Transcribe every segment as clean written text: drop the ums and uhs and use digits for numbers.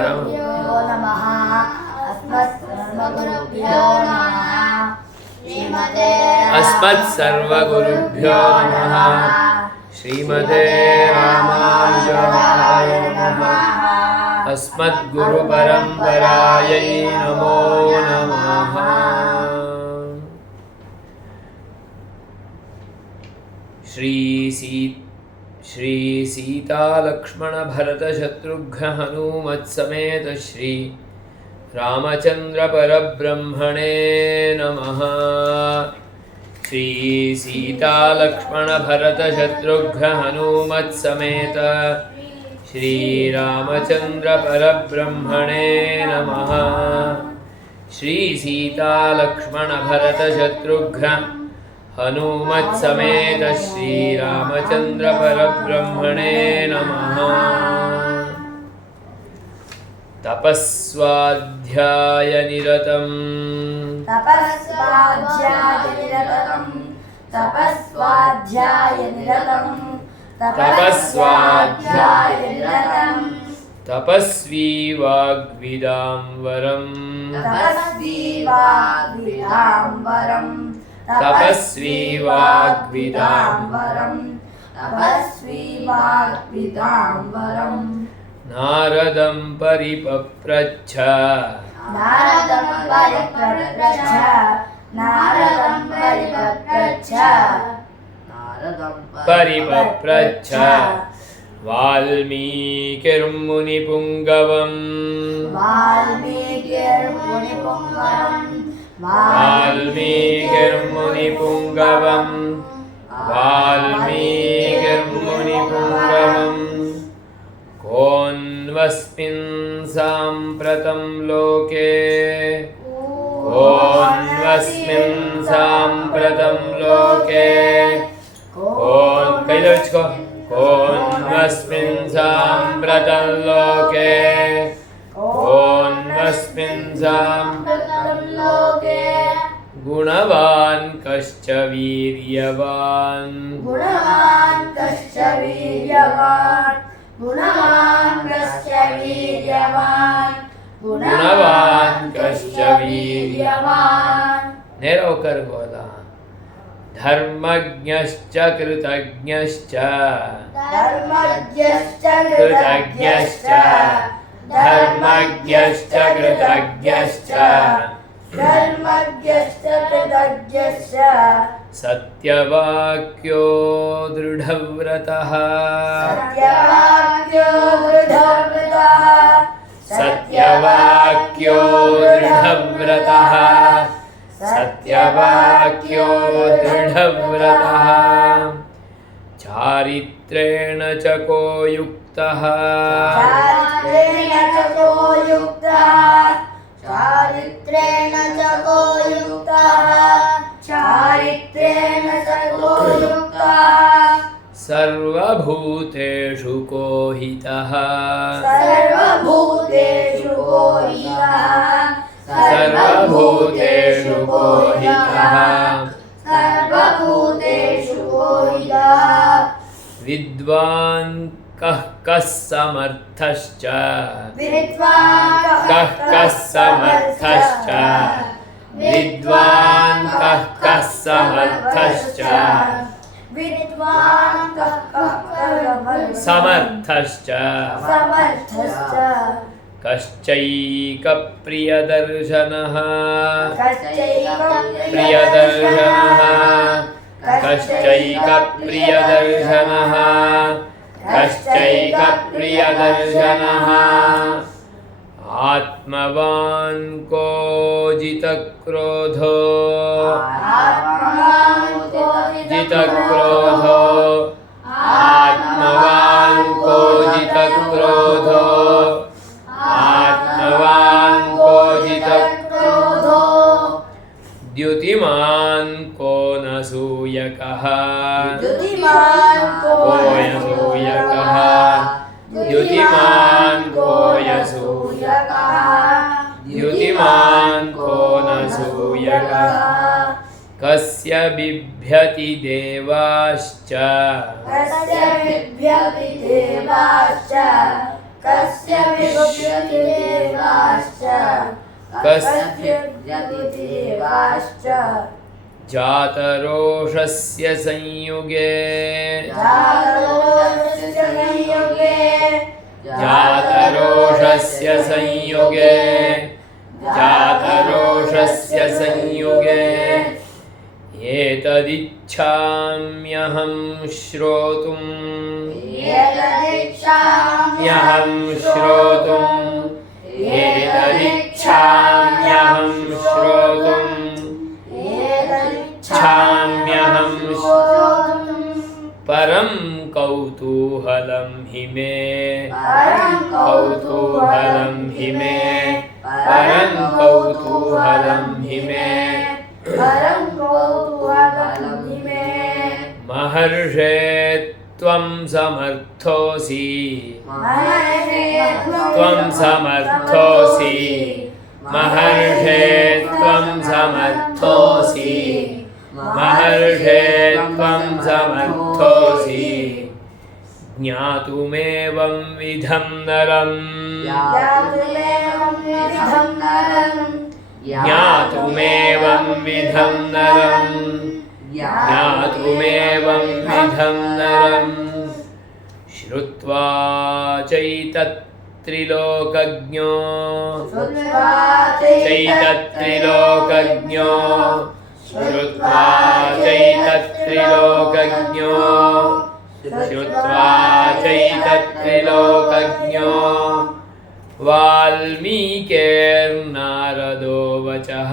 नमः। अस्मत्सर्वगुरुभ्यो नमः। अस्मत्सर्वगुरुभ्यो नमः। श्रीमते रामानुजाय नमः। अस्मद्गुरुपरम्परायै नमो नमः। श्री सीता लक्ष्मण भरत शत्रुघ्न हनुमत् समेत श्री रामचंद्र परब्रह्मणे नमः। श्री सीता लक्ष्मण भरत शत्रुघ्न हनुमत् समेत श्री रामचंद्र परब्रह्मणे नमः। श्री सीता लक्ष्मण भरत शत्रुघ्न हनुमत् समेत श्री रामचंद्र परब्रह्मणे नमः। तपस्वाध्याय निरतं तपस्वी वाग्विदाम्बरम् नारदं परिपप्रच्छ वाल्मीकिर्मुनिपुङ्गवम् कोऽन्वस्मिन् साम्प्रतं लोके कोऽन्वस्मिन् साम्प्रतं लोके गुणवान् कश्च वीर्यवान् ನೇರ ಹೋकर बोला धर्मज्ञश्च कृतज्ञश्च सत्यवाक्यो दृढव्रतः चारित्रेण च को युक्तः सर्वभूतेषु को हितः विद्वान् कः समर्थश्च कश्चैकप्रियदर्शनः आत्मवान् को जितक्रोधो द्युतिमान् को न सूयकः कस्य बिभ्यति देवाश्च कस्य विभ्यति देवाश्च देवाश्च जातरोषस्य संयुगे जातरोषस्य संयुगे एतदिच्छाम्यहं श्रोतुम् परं कौतूहलं हि मे महर्षे त्वं समर्थोऽसि ज्ञातुमेवं विधं नरम् श्रुत्वा चैतत्त्रिलोकज्ञो वाल्मीकिर्नारदो वचः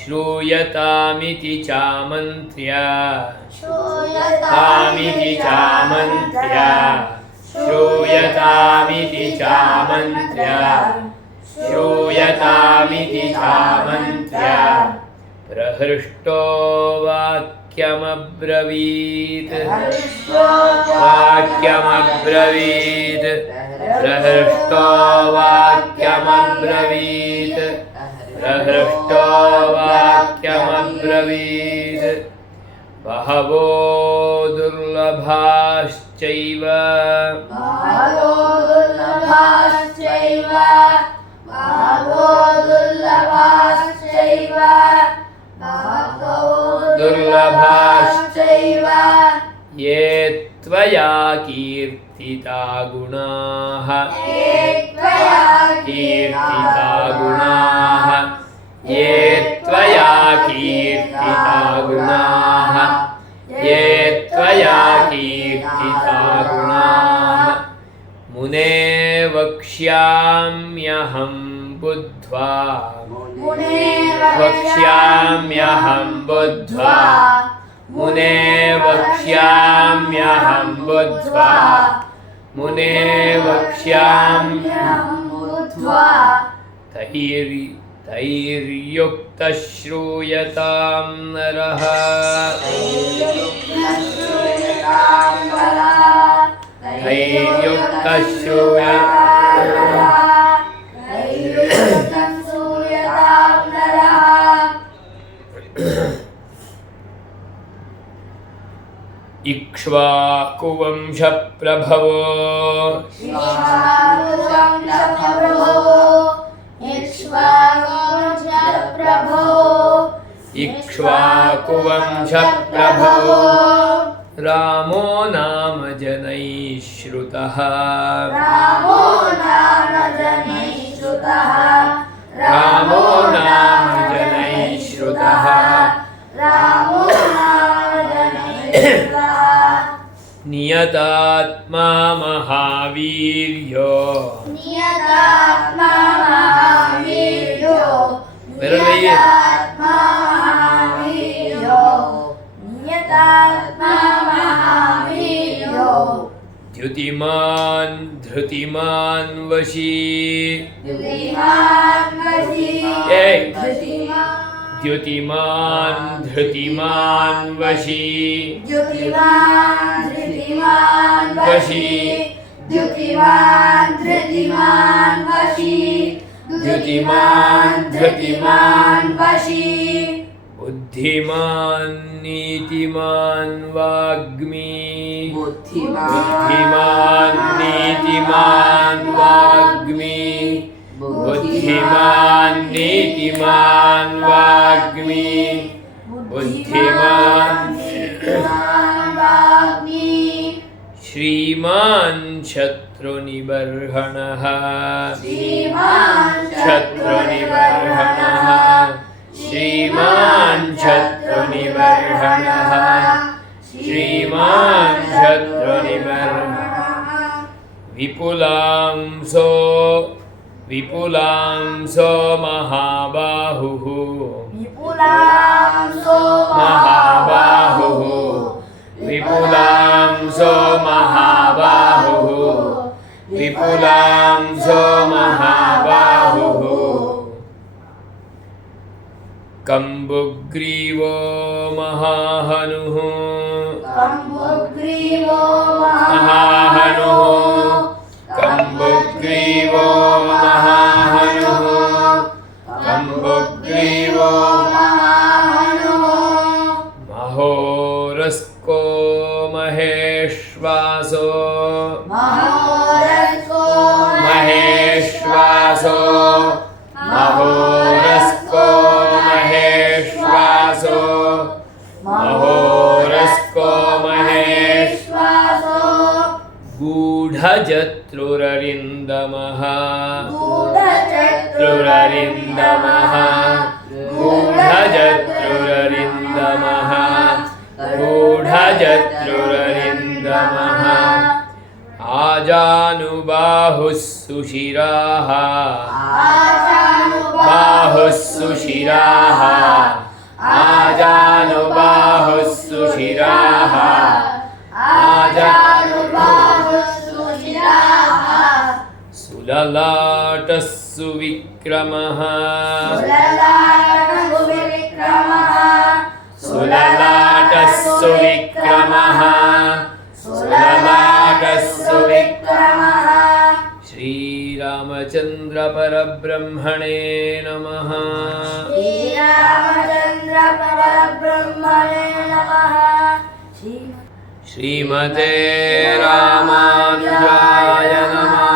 श्रूयतामिति चामन्त्र्या प्रहृष्टो वाक्यमब्रवीत् बहवो दुर्लभाश्चैव ये त्वया कीर्तिता गुणाः मुने वक्ष्याम्यहं बुद्ध्वा तैर्युक्तः श्रूयतां नरः इक्ष्वाकुवंशप्रभवो रामो नाम जनैः श्रुतः नियतात्मा महावीर्यो धृतिमान् वशी द्युतिमान् वशी धृतिमान् वशी द्युतिमान् धृतिमान् वशी द्युतिमान् धृतिमान् वशी बुद्धिमान् नीतिमान् वाग्मी बुद्धिमान् नीतिमान् वाग्मी बुद्धिमान् नीतिमान् वाग्मी बुद्धिमान् वाग्मी श्रीमान् शत्रुनिबर्हणः श्रीमान् शत्रुनिबर्हणः श्रीमान् शत्रुनिबर्हणः श्रीमान् शत्रुनिबर्हणः विपुलांसो महाबाहुः विपुलांसो महाबाहुः विपुलांसो महाबाहुः विपुलांसो महाबाहुः कम्बुग्रीवो महाहनुः कम्बुग्रीवो महाहनुः कम्बुग्रीवो महाहनुः कम्बुग्रीवो महाहनुः महोरस्को महेश्वासो महोरस्को महेश्वासो महोरस्को महेश्वासो महोरस्को महेश्वासो गूढजत्रुररिन्दमः गूढचत्रुररिन्दमः गूढजत्रुररिन्दमः गूढजत्रुररिन्दमः आजानुबाहुः सुशिराः बाहुः सुशिराः आजानुबाहुः सुशिराः सुललाटः सुविक्रमः सुललाटः सुविक्रमः सुललाटः सुविक्रमः श्रीरामचन्द्र परब्रह्मणे नमः श्रीरामचन्द्र परब्रह्मणे नमः श्रीमते रामानुजाय नमः।